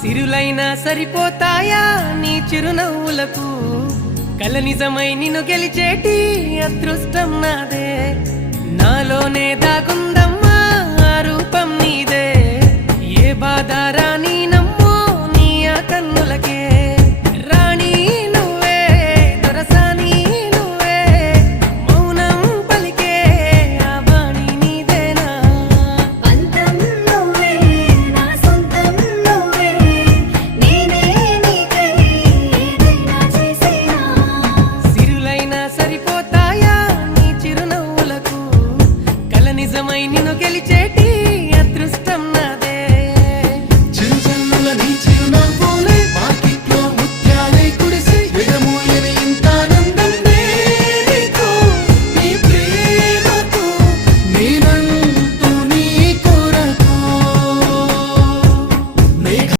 సిరులైనా సరిపోతాయా నీ చిరునవ్వులకు కల నిజమై నిన్ను గెలిచేటి అదృష్టం నాదే నాలోనే దాగుందమ్మా ఆ రూపం నీదే ఏ బాధ రాని